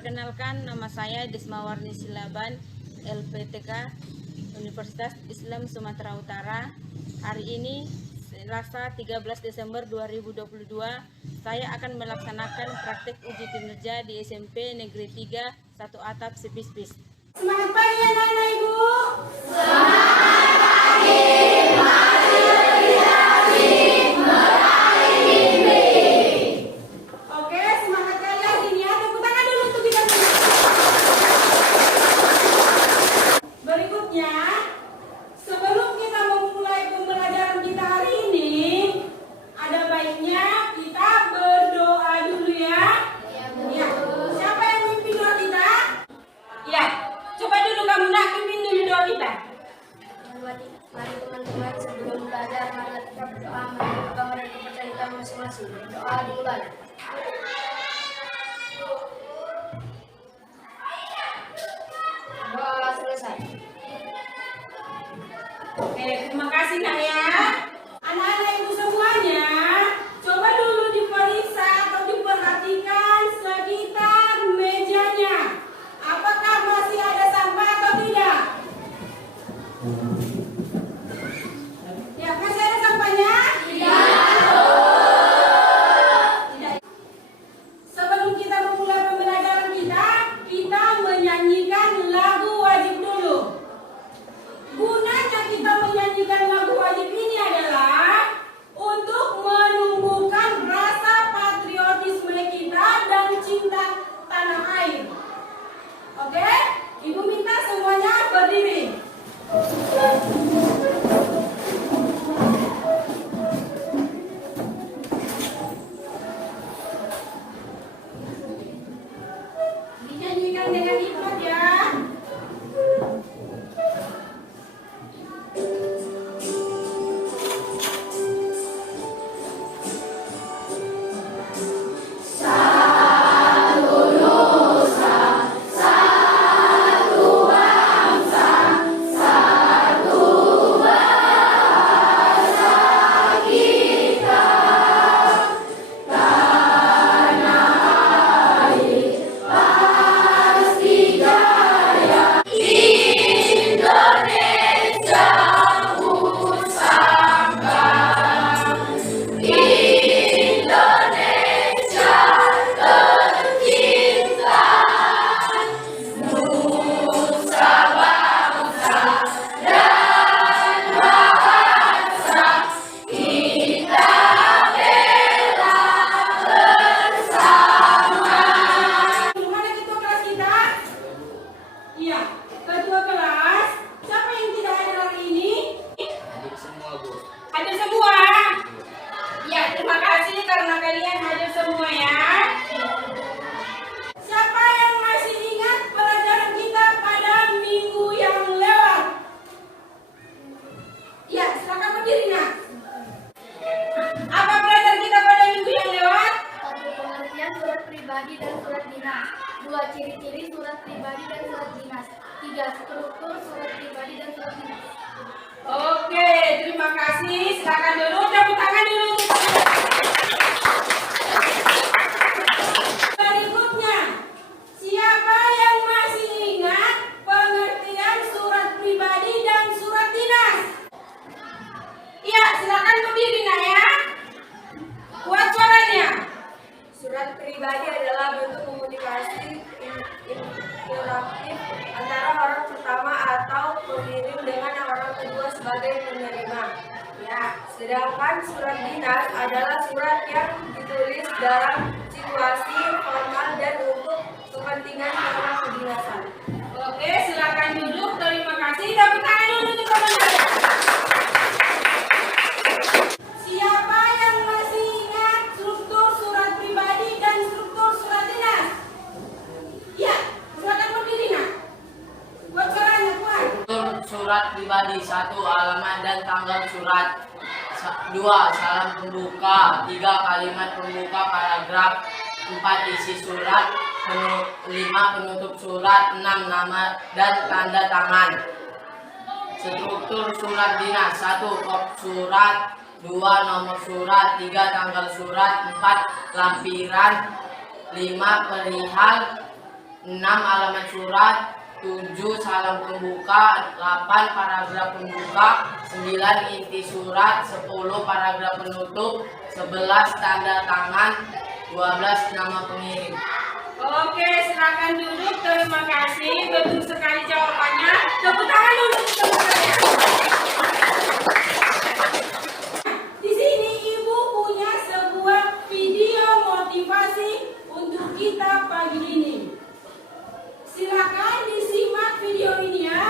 Perkenalkan, nama saya Desmawarni Silaban, LPTK Universitas Islam Sumatera Utara. Hari ini, Selasa 13 Desember 2022, saya akan melaksanakan praktik uji kinerja di SMP Negeri 3 1 Atap Sepispis. Semangat pagi anak-anak Ibu. Semangat pagi, mari berdiri, berani. Oke, semangat kali lagi nih ya. Tepuk tangan dulu untuk kita semua. Berikutnya, sebelum kita memulai pembelajaran kita hari ini, ada baiknya kita berdoa dulu ya. Ya. Siapa yang memimpin doa kita? Ya. Coba dulu kamu nak pimpin dulu doa kita. Mari teman-teman, sebelum belajar mari kita berdoa menuju agama dan kepercayaan kita masing-masing. Doa dimulai. Doa selesai. Oke, terima kasih nak ya. Anak-anak Ibu semuanya, coba dulu diperiksa atau diperhatikan sekitar mejanya. Apakah masih ada sampah atau tidak? Ya, masih ada sampahnya? Tidak. Sebelum kita memulai pembelajaran kita menyanyikan lagu wajib dulu. Gunanya kita menyanyikan lagu wajib ini adalah untuk menumbuhkan rasa patriotisme kita dan cinta tanah air. Oke? Ibu minta semuanya berdiri. Dinyanyikan dengan hikmat ya. Mana ketua kelas kita? Iya, ketua kelas. Siapa yang tidak hadir hari ini? Hadir semua, Bu. Hadir semua. Ya, terima kasih karena kalian hadir semua ya. Siapa yang masih ingat pelajaran kita pada minggu yang lewat? Ya, silakan berdiri nak. Apa pelajaran kita pada minggu yang lewat? 1. Pengertian surat pribadi dan surat dinas. 2. Ciri-ciri surat pribadi dan surat dinas. 3. Struktur surat pribadi dan surat dinas. Oke, terima kasih. Silakan dulu, tepuk tangan dulu. Berikutnya, siapa yang masih ingat pengertian surat pribadi dan surat dinas? Iya, silakan berdiri nak ya. Kuat suaranya. Surat pribadi adalah bentuk komunikasi interaktif antara orang pertama atau pengirim dengan orang kedua sebagai penerima. Ya, sedangkan surat dinas adalah surat yang ditulis dalam situasi formal dan untuk kepentingan karena kedinasan. Oke, silakan duduk. Terima kasih. Tepuk tangan dulu untuk teman-teman. Siapa yang masih ingat struktur surat pribadi dan struktur surat dinas? Ya, silakan berdiri nak. Buat suaranya kuat. Surat pribadi 1. Alamat dan tanggal surat. 2. Salam pembuka. 3. Kalimat pembuka paragraf. 4. Isi surat. 5. Penutup surat. 6. Nama dan tanda tangan. Struktur surat dinas. 1. Kop surat. 2. Nomor surat. 3. Tanggal surat. 4. Lampiran. 5. Perihal. 6 alamat surat, 7 salam pembuka, 8 paragraf pembuka, 9 inti surat, 10 paragraf penutup, 11 tanda tangan, 12 nama pengirim. Oke, silakan duduk. Terima kasih. Betul sekali jawabannya. Tepuk tangan dulu untuk teman-teman. Di sini Ibu punya sebuah video motivasi untuk kita pagi ini. Silakan disimak video ini ya.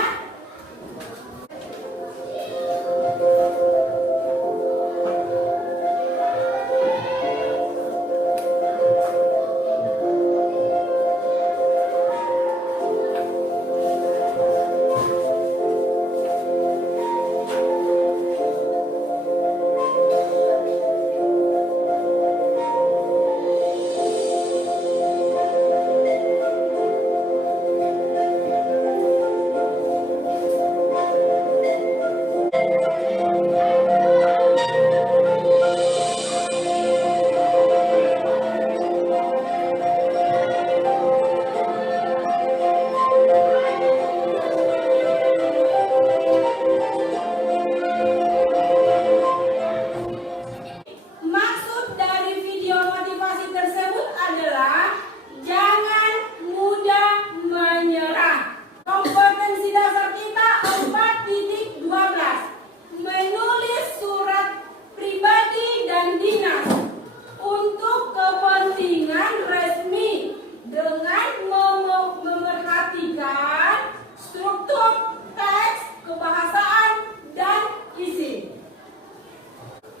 Maksud dari video motivasi tersebut adalah jangan mudah menyerah. Kompetensi dasar kita 4.12. Menulis surat pribadi dan dinas untuk kepentingan resmi dengan memerhatikan struktur teks, kebahasaan, dan isi.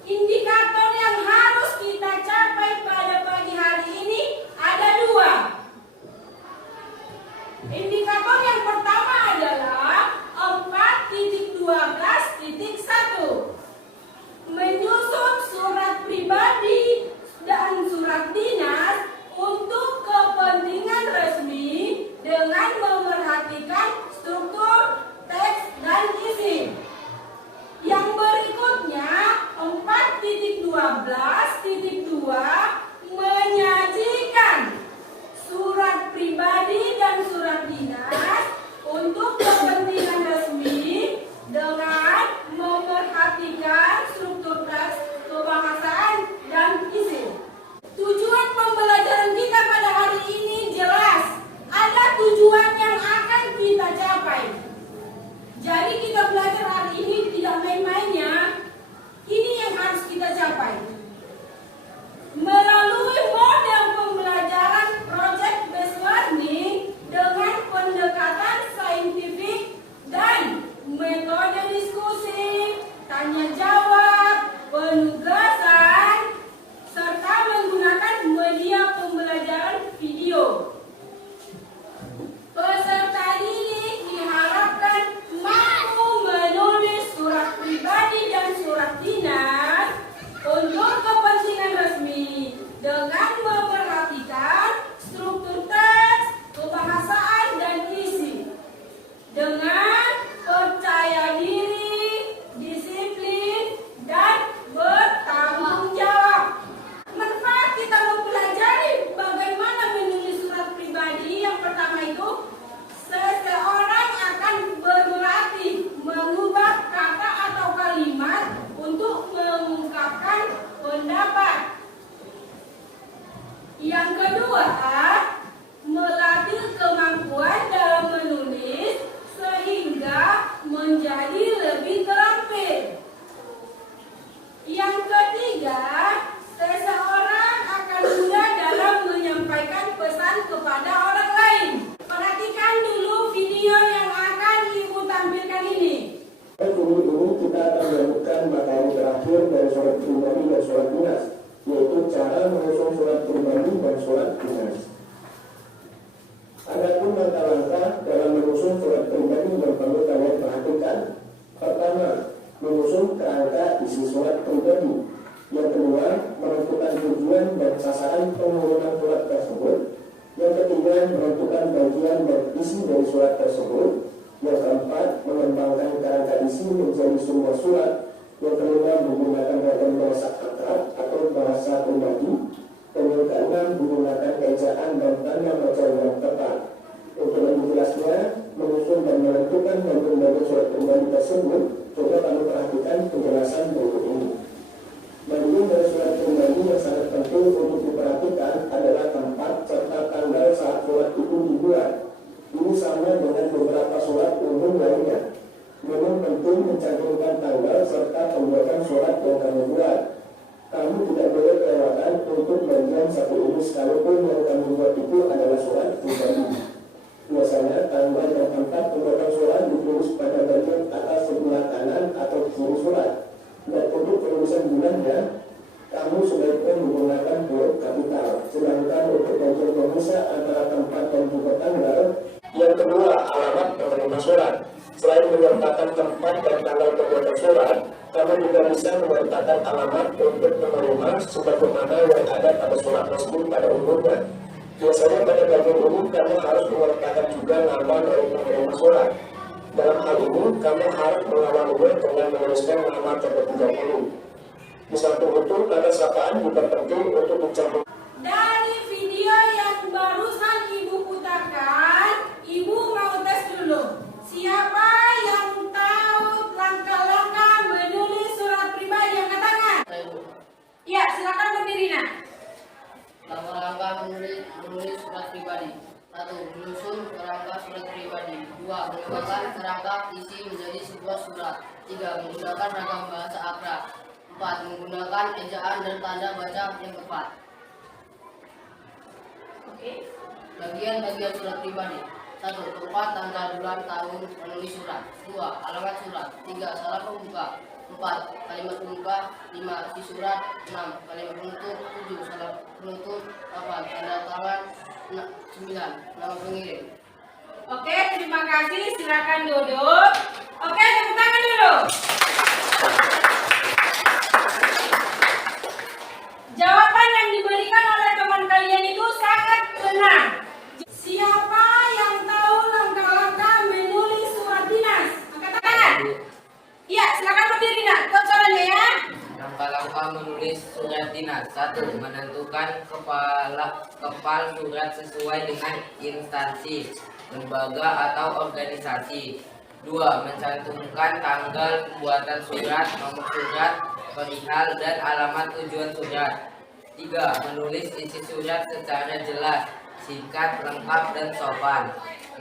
Indikator yang harus kita capai pada pagi hari ini ada 2. Indikator yang pertama adalah 4.12.1. Menyusun surat pribadi dan surat dinas untuk kepentingan resmi dengan memerhatikan struktur teks dan isi. Yang berikutnya 4.12.2 menyajikan surat pribadi dan surat dinas untuk kepentingan resmi dengan memerhatikan struktur teks, kebahasaan, dan isi. Tujuan pembelajaran kita pada hari ini jelas. Ada tujuan yang akan kita capai. Jadi kita belajar hari ini tidak main-mainnya. Ini yang harus kita capai. Melalui model pembelajaran project based learning dengan pendekatan saintifik dan metode diskusi, tanya jawab, penugasan, serta menggunakan media pembelajaran video. Peserta didik diharapkan mampu menulis surat pribadi dan surat dinas untuk kepentingan resmi dengan memerhatikan struktur teks, kebahasaan, dan isi. Dengan percaya diri, disiplin, dan bertanggung jawab. Manfaat kita mempelajari bagaimana menulis surat pribadi. Yang pertama itu, seseorang akan berlatih mengubah kata atau kalimat untuk mengungkapkan pendapat. Yang kedua, melatih kemampuan dalam menulis sehingga menjadi lebih terampil. Yang ketiga, seseorang akan mudah dalam menyampaikan pesan kepada orang lain. Perhatikan dulu video yang akan Ibu tampilkan ini. Minggu ini kita akan melanjutkan materi terakhir dari surat pribadi dan surat dinas, yaitu cara mengusung surat pribadi dan surat dinas. Adapun langkah-langkah dalam mengusung surat pribadi yang perlu kalian perhatikan. Pertama, mengusung kerangka isi surat pribadi. Yang kedua, menentukan tujuan dan sasaran pengiriman surat tersebut. Yang ketiga, menentukan bagian dan isi dari surat tersebut. Yang keempat, mengembangkan kerangka isi menjadi sebuah surat. Yang kelima, menggunakan ragam bahasa akrab atau bahasa pribadi. Dan yang keenam, menggunakan ejaan dan tanda baca yang tepat. menentukan bagian-bagian surat pribadi tersebut, coba kami perhatikan penjelasan berikut ini. Bagian dari surat pribadi yang sangat penting untuk diperhatikan adalah tempat serta tanggal saat surat itu dibuat. Ini sama dengan beberapa surat umum lainnya. Memang penting mencantumkan tanggal serta pembuatan surat yang kami buat. Kamu tidak boleh kelewatan untuk bagian satu ini sekalipun yang kami buat itu adalah surat pribadi. Biasanya tanggal dan tempat pembuatan surat ditulis pada bagian atas sebelah kanan atau kiri surat. Dan untuk penulisan bulannya, kamu sebaiknya menggunakan huruf kapital. Sedangkan untuk bagian pemisah antara tempat dan juga tanggal, yang kedua alamat penerima surat. Selain menyertakan tempat dan tanggal pembuatan surat, kamu juga bisa menyertakan alamat untuk penerima sebagaimana yang ada pada surat tersebut pada umumnya. Biasanya pada bagian ini kamu harus menyertakan juga nama dari penerima surat. Dalam hal ini, kamu harus mengawalinya dengan menuliskan nama terlebih dahulu. Di samping itu, kata sapaan juga penting untuk dicampur. Dari video yang barusan Ibu putarkan, Ibu mau tes dulu. Siapa yang tahu langkah-langkah menulis surat pribadi? Angkat tangan. Ya, silakan berdiri, Nak. Langkah-langkah menulis surat pribadi. 1. Menyusun kerangka surat pribadi. 2. Mengembangkan kerangka isi menjadi sebuah surat. 3. Menggunakan ragam bahasa akrab. 4. Menggunakan ejaan dan tanda baca yang tepat. Oke. Bagian-bagian surat pribadi. 1. Tempat, tanggal, bulan, tahun menulis surat. 2. Alamat surat. 3. Salam pembuka. 4. Kalimat pembuka. 5. Isi surat. 6. Kalimat penutup. 7. Salam penutup. 8. Tanda tangan. 9. Nama pengirim. Oke, terima kasih. Silakan duduk. Oke, tepuk tangan dulu. Jawaban yang diberikan oleh teman kalian itu sangat benar. Siapa yang tahu langkah-langkah menulis surat dinas? Angkat tangan. Iya, silakan berdiri, Nak. Bocorannya ya. Langkah-langkah menulis surat dinas. 1. Menentukan kepal surat sesuai dengan instansi, lembaga atau organisasi. 2. Mencantumkan tanggal pembuatan surat, nomor surat, perihal, dan alamat tujuan surat. 3. Menulis isi surat secara jelas, singkat, lengkap, dan sopan.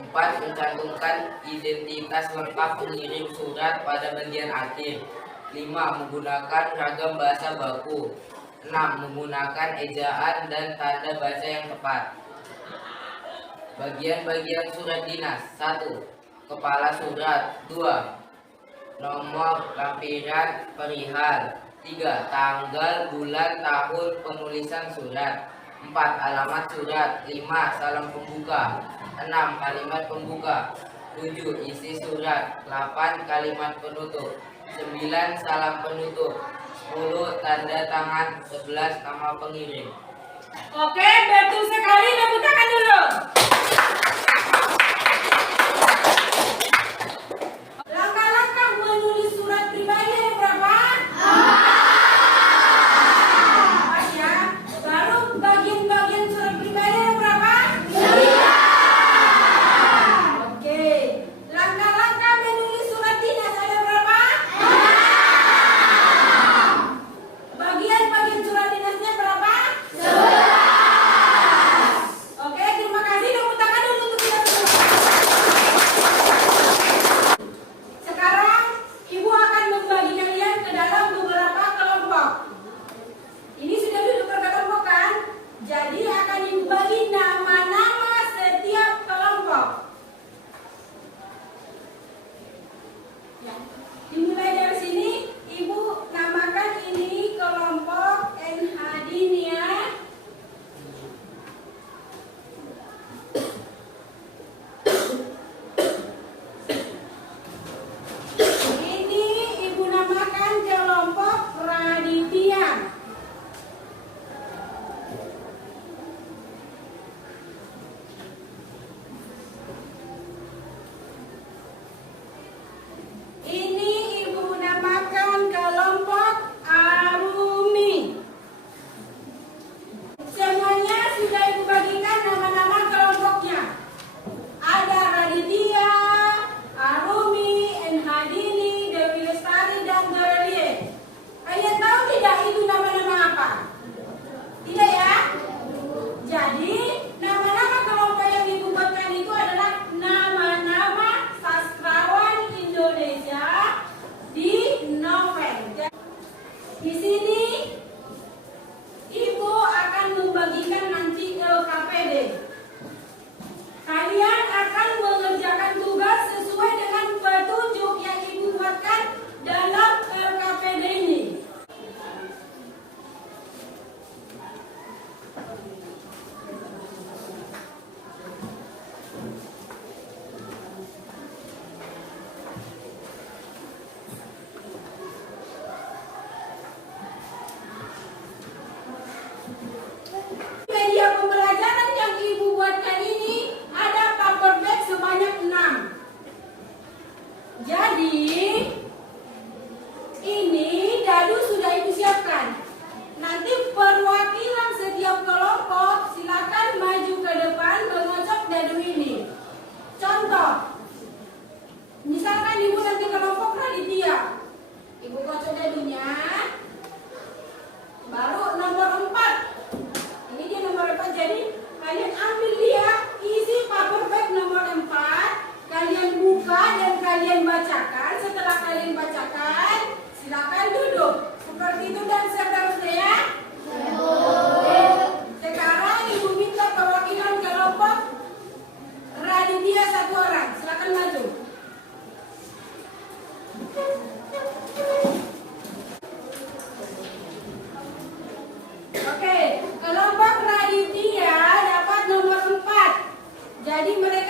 4. Mencantumkan identitas lengkap pengirim surat pada bagian akhir. 5. Menggunakan ragam bahasa baku. 6. Menggunakan ejaan dan tanda baca yang tepat. Bagian-bagian surat dinas. 1. Kepala surat. 2. Nomor lampiran perihal. 3. Tanggal, bulan, tahun penulisan surat. 4. Alamat surat. 5. Salam pembuka. 6. Kalimat pembuka. 7. Isi surat. 8. Kalimat penutup. 9. Salam penutup. 10. Tanda tangan. 11. Nama pengirim. Oke, betul sekali. Tepuk tangan dulu. Langkah-langkah menulis surat pribadi ada berapa? Ya. Baru bagian-bagian surat pribadi ada berapa? Oke. Langkah-langkah menulis surat dinas ada berapa? Bagian-bagian surat dinasnya berapa? Oke, terima kasih. Tepuk tangan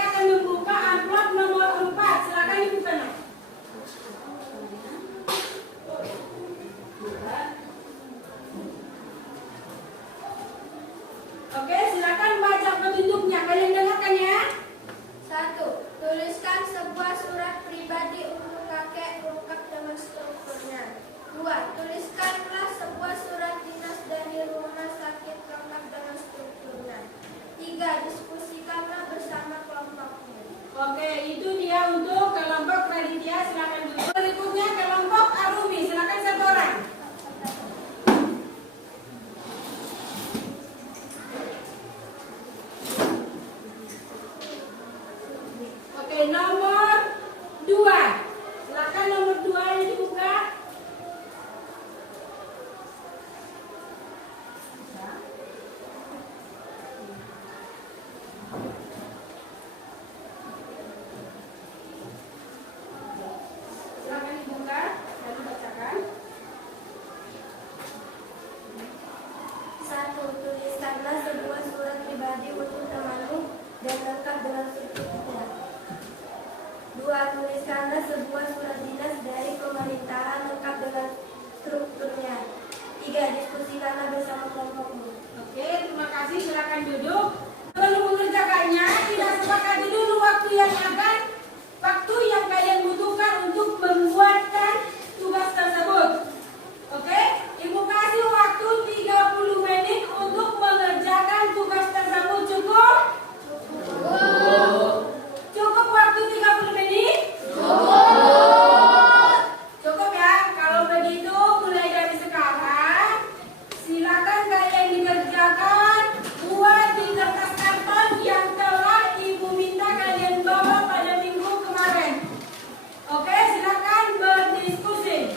kita akan membuka amplop nomor 4. Silakan dibuka. Nak. Oke, silakan baca petunjuknya. Kalian dengarkan ya. 1. Tuliskan sebuah surat pribadi untuk kakek lengkap dengan strukturnya. 2. Tuliskanlah sebuah surat dinas dari rumah sakit lengkap dengan strukturnya. 3. Diskusikanlah bersama kelompoknya. Oke, itu dia untuk kelompok Raditya. Silakan dulu. Berikutnya kelompok Arumi. Silakan satu orang. Oke, nomor 2. Silakan nomor 2 yang dibuka. Silakan dibuka dan dibacakan. 1. Tuliskanlah sebuah surat pribadi untuk temanmu dan lengkap dengan strukturnya. 2. Tuliskanlah sebuah surat dinas dari pemerintahan lengkap dengan strukturnya. 3. Diskusikanlah bersama kelompokmu. Oke, terima kasih. Silakan duduk. Sebelum mengerjakannya, tidak sepakati dulu waktu yang kalian butuhkan untuk membuatkan tugas tersebut. Oke, Ibu kasih waktu 30 menit untuk mengerjakan tugas tersebut. Cukup? Cukup waktu 30 menit? Cukup ya. Kalau begitu, mulai dari sekarang, silakan kalian dikerjakan buat di kertas karton yang telah Ibu minta kalian bawa pada minggu kemarin. Oke, silakan berdiskusi.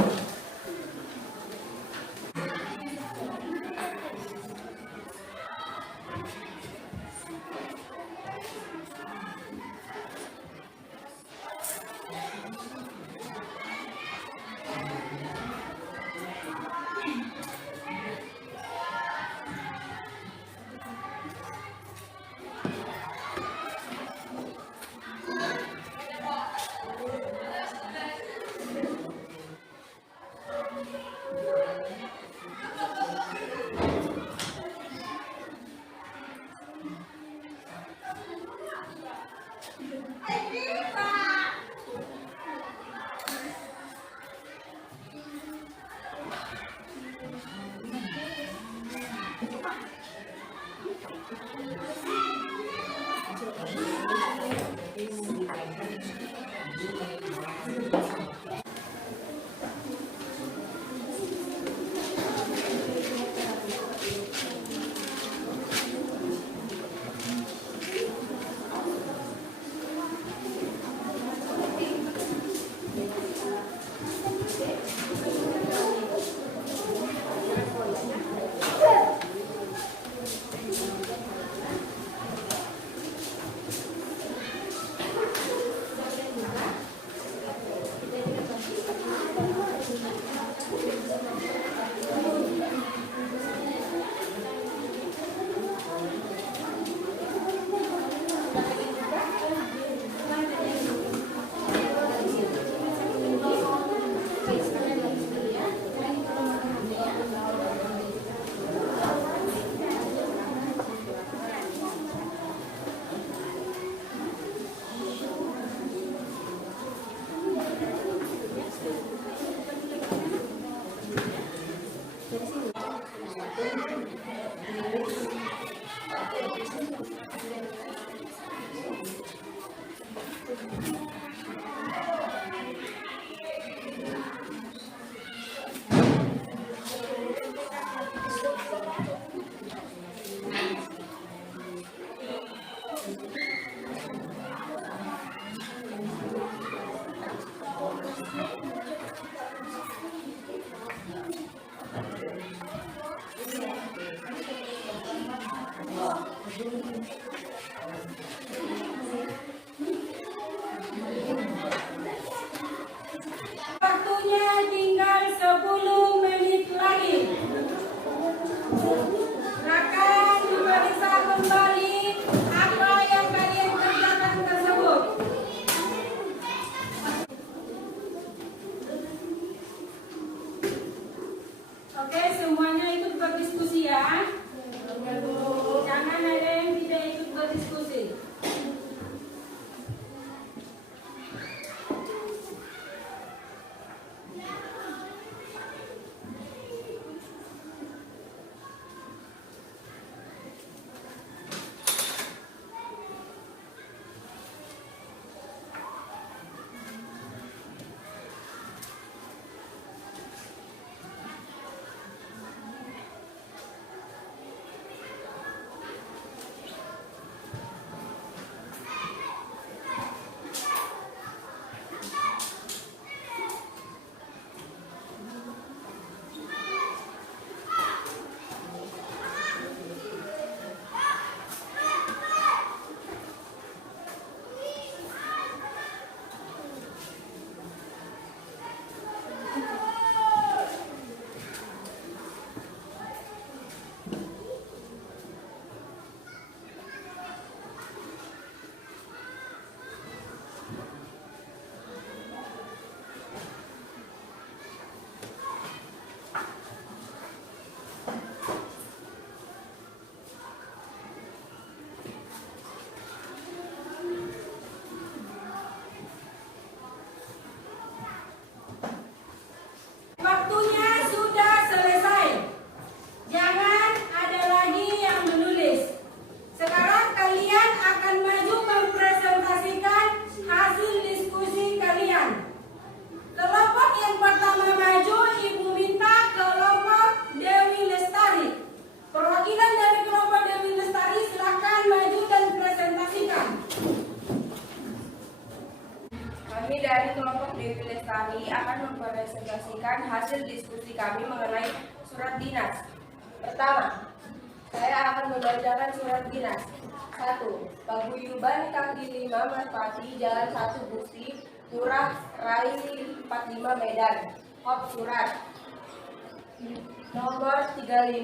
Kami dari kelompok Dewi Lestari akan mempresentasikan hasil diskusi kami mengenai surat dinas. Pertama, saya akan membacakan surat dinas. 1. Paguyuban kaki 5 Merpati, Jalan 1 Gusti, Ngurah Rai 45 Medan. Hop surat nomor 35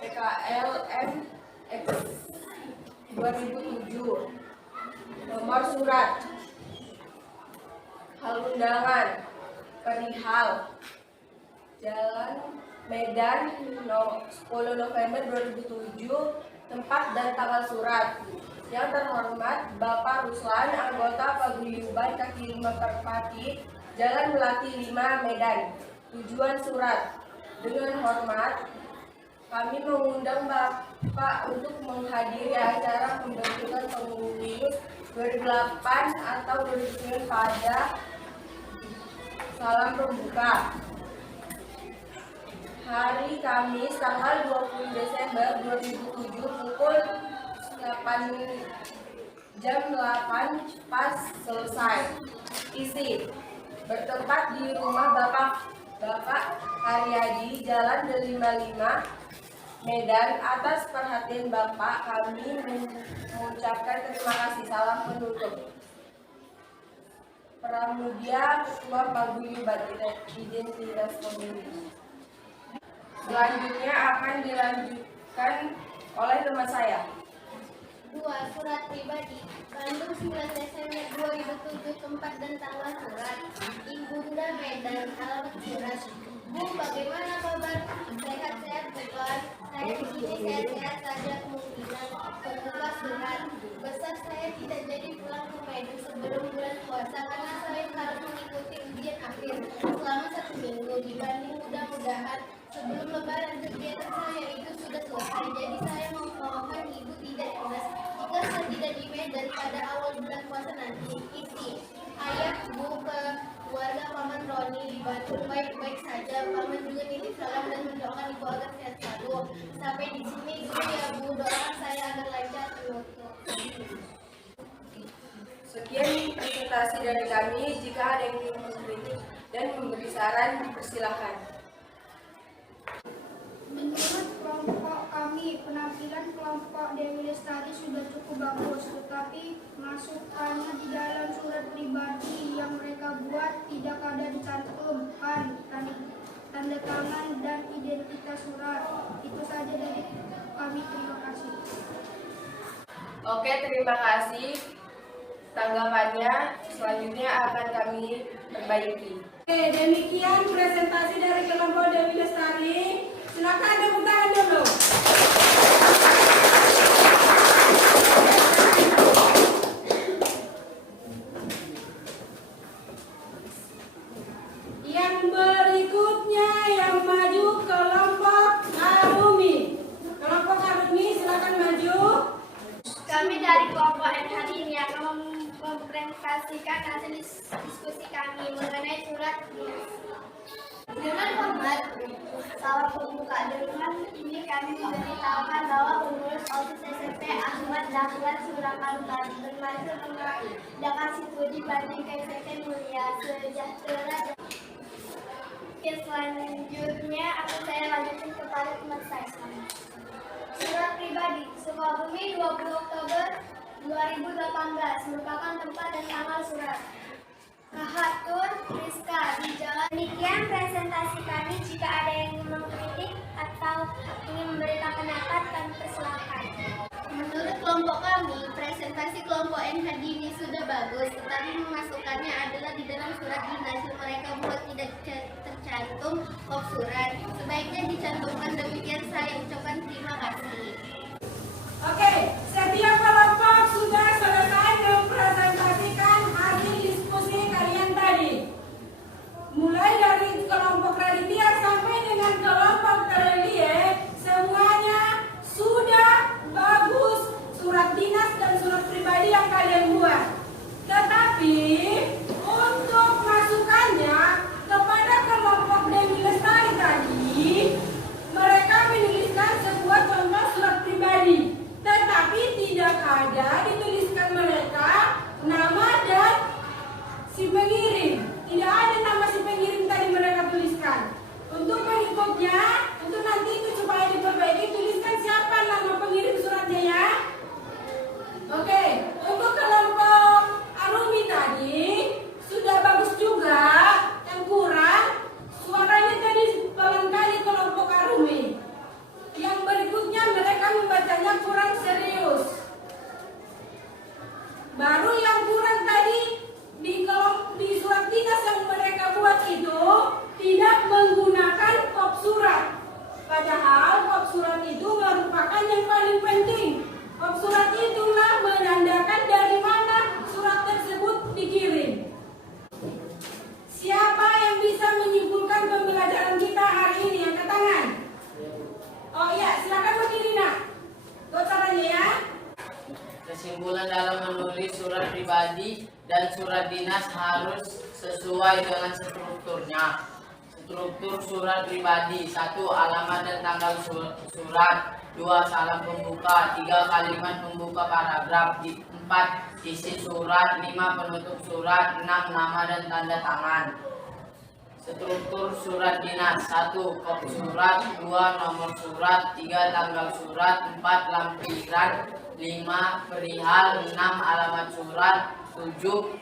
PKLM X 2007. Nomor surat hal undangan perihal Jalan Medan 10 November 2007. Tempat dan tanggal surat. Yang terhormat Bapak Ruslan, anggota Paguyuban kaki 5 Merpati, Jalan Melati 5 Medan. Tujuan surat: dengan hormat, kami mengundang Bapak untuk menghadiri acara pembentukan pengurus 2008 atau 2009 pada salam pembuka hari Kamis tanggal 20 Desember 2007 pukul 8 jam 8 pas selesai. Isi: bertempat di rumah Bapak Haryadi, Jalan 55 Medan. Atas perhatian Bapak, kami mengucapkan terima kasih. Salam penutup. Pramudia, Ketua Paguyuban Identitas Pemilih. Selanjutnya akan dilanjutkan oleh teman saya. 2. Surat pribadi. Bandung 9 Desember 2007. Tempat dan tanggal surat. Ibunda Medan. Alamat surat. Bu, bagaimana kabar? Sehat-sehat bukan? Saya di sini sehat-sehat saja kemungkinan. Pembuka surat. Besar saya tidak jadi pulang ke Medan sebelum bulan puasa karena saya harus mengikuti ujian akhir selama 1 minggu. Dibanding mudah-mudahan sebelum lebaran kegiatan saya itu sudah selesai. Jadi saya mohon ibu tidak cemas jika saya tidak di Medan pada awal bulan puasa nanti. Isi: ayah, bu, ke keluarga Paman Roni di Bandung baik-baik saja. Paman juga nitip salam dan mendoakan ibu agar sehat selalu. Sampai di sini dulu ya bu, doakan saya agar lancar. Sekian presentasi dari kami. Jika ada yang ingin mengkritik dan memberi saran, dipersilakan. Menurut kelompok kami, penampilan kelompok Dewi Lestari sudah cukup bagus, tetapi masukannya di dalam surat pribadi yang mereka buat tidak ada dicantumkan tanda tangan dan identitas surat. Itu saja dari kami, terima kasih. Oke, terima kasih. Tanggapannya selanjutnya akan kami perbaiki. Oke, demikian presentasi dari kelompok Dewi Lestari. Silakan tepuk tangan dulu. Yang berikutnya yang maju kelompok Arumi. Kelompok Arumi silakan maju. Kami dari kelompok M hari ini akan mempresentasikan hasil diskusi kami mengenai surat dinas. Dengan hormat, salam pembuka. Dengan ini kami memberitahukan bahwa pengurus OSIS SMP Ahmad Dahlan Surakarta berhasil mengadakan studi banding ke SMP Mulia Sejahtera. Oke, selanjutnya akan saya lanjutkan kepada teman saya. Surat pribadi. Sukabumi 20 Oktober 2018 merupakan tempat dan tanggal surat. Kahatur Rizka di Jalan. Demikian presentasi kami. Jika ada yang ingin mengkritik atau ingin memberikan pendapat, kami persilahkan. Menurut kelompok kami, presentasi kelompok NHD ini sudah bagus, tetapi memasukkannya adalah di dalam surat dinas yang mereka buat tidak tercantum kop surat. Sebaiknya dicantumkan. Demikian saya ucapkan terima kasih. Oke, setiap kelompok sudah selesai mempresentasikan hasil diskusi kalian tadi. Mulai dari kelompok Raditya sampai dengan kelompok Terelie, semuanya sudah bagus surat dinas dan surat pribadi yang kalian buat. Tetapi untuk masukannya kepada kelompok Dewi Lestari tadi, mereka menuliskan sebuah contoh surat pribadi. Tetapi kurang tadi di surat dinas yang mereka buat itu tidak menggunakan kop surat. Padahal kop surat itu merupakan yang paling penting. Kop surat itulah menandakan dari mana surat tersebut dikirim. Siapa yang bisa menyimpulkan pembelajaran kita hari ini? Angkat tangan. Oh iya, silakan Bu Kirina. Kok caranya ya? Kesimpulan dalam menulis surat pribadi dan surat dinas harus sesuai dengan strukturnya. Struktur surat pribadi: 1. Alamat dan tanggal surat. 2. Salam pembuka. 3. Kalimat pembuka paragraf. 4. Isi surat. 5. Penutup surat. 6. Nama dan tanda tangan. Struktur surat dinas: 1. Kop surat. 2. Nomor surat. 3. Tanggal surat. 4. Lampiran. 5. Perihal. 6. Alamat surat. 7.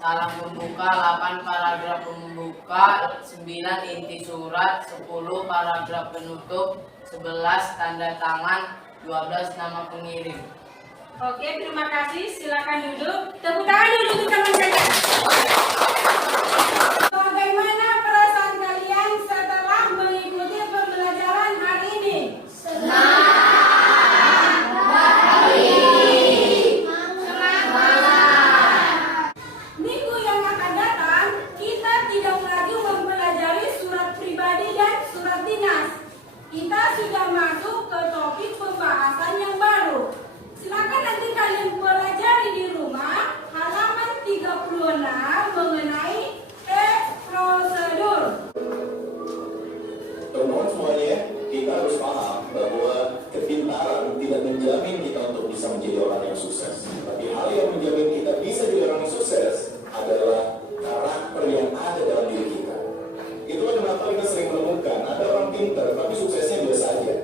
Salam pembuka. 8. Paragraf pembuka. 9. Inti surat. 10. Paragraf penutup. 11. Tanda tangan. 12. Nama pengirim. Oke, terima kasih. Silakan duduk. Tepuk tangan dulu untuk teman kalian. Bagaimana perasaan kalian setelah mengikuti pembelajaran hari ini? Minggu yang akan datang, kita tidak lagi mempelajari surat pribadi dan surat dinas. Kita sudah masuk ke topik pembahasan yang baru. Silakan nanti kalian pelajari di rumah halaman 36 mengenai tes prosedur. Teman-teman semuanya, kita harus paham bahwa kepintaran tidak menjamin kita untuk bisa menjadi orang yang sukses. Tapi hal yang menjamin kita bisa jadi orang yang sukses adalah karakter yang ada dalam diri kita. Itulah kenapa kita sering menemukan ada orang pintar tapi suksesnya biasa aja.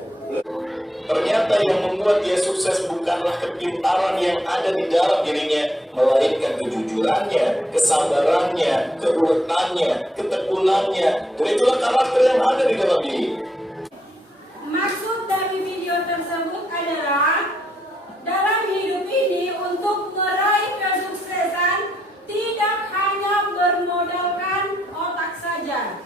Ternyata yang membuat dia sukses bukanlah kepintaran yang ada di dalam dirinya, melainkan kejujurannya, kesabarannya, keuletannya, ketekunannya, dan itulah karakter yang ada di dalam diri. Maksud dari video tersebut adalah dalam hidup ini untuk meraih kesuksesan tidak hanya bermodalkan otak saja,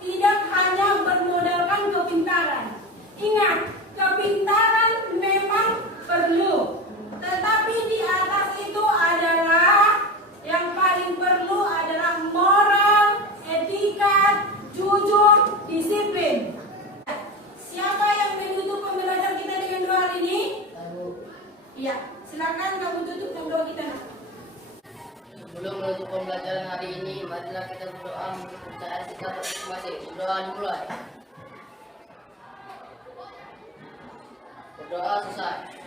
tidak hanya bermodalkan kepintaran. Ingat, kepintaran memang perlu, tetapi di atas itu adalah yang paling perlu adalah moral, etika, jujur, disiplin. Siapa yang menutup pembelajaran kita dengan doa hari ini? Iya, silakan kamu tutup dengan doa kita. Sebelum menutup pembelajaran hari ini, marilah kita berdoa untuk kepercayaan kita masing-masing. Berdoa dimulai. Berdoa selesai.